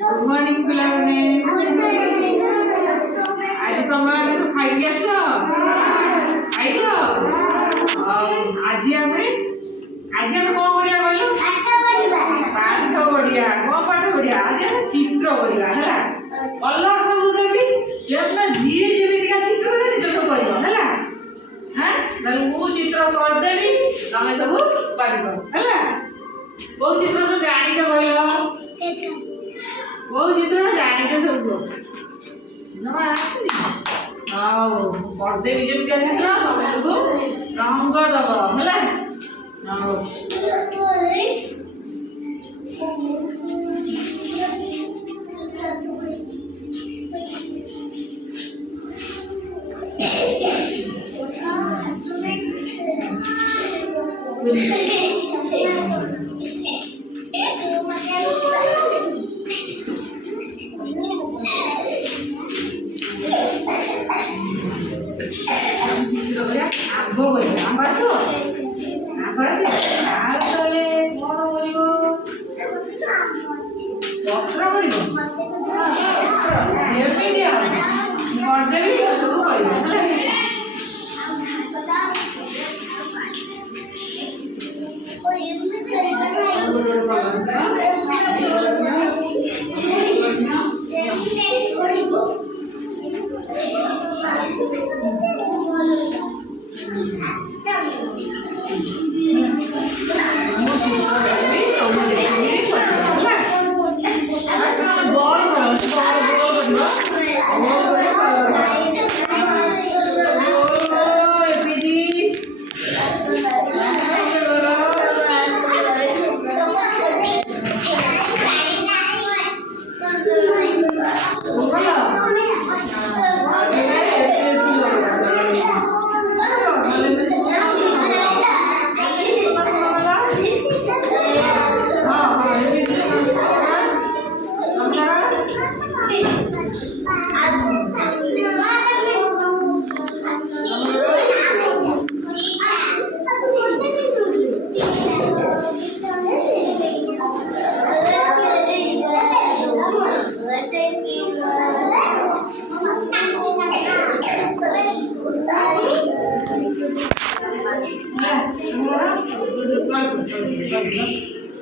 good morning पिलाने आज तुम मैंने तो खाई के आस खाई आज आम आज आम कौन करिया कहलो पाठ पढ़िया कौन पाठ पढ़िया आज आम चित्र करिया है कलर सब देवी जे जी जेमितिका चित्र देवी सब करियो हैला हां दल मु चित्र कर देवी तमे सब बारी कर हैला को चित्र तो जानि के कहलो वो चित्र जानि के सब को जमा आसी आओ कर देवी जेमितिका चित्र तमे सब रंग दबो हैला आओ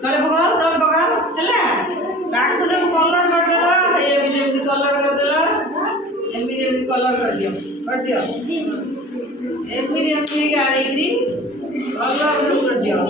तले पकड़ तब पकड़ हैला काट को जब कलर कर देला ये भी जेम कलर कर देला ये भी जेम कलर कर दियो ए फिर एमनी गाड़ी की कलर कर दियो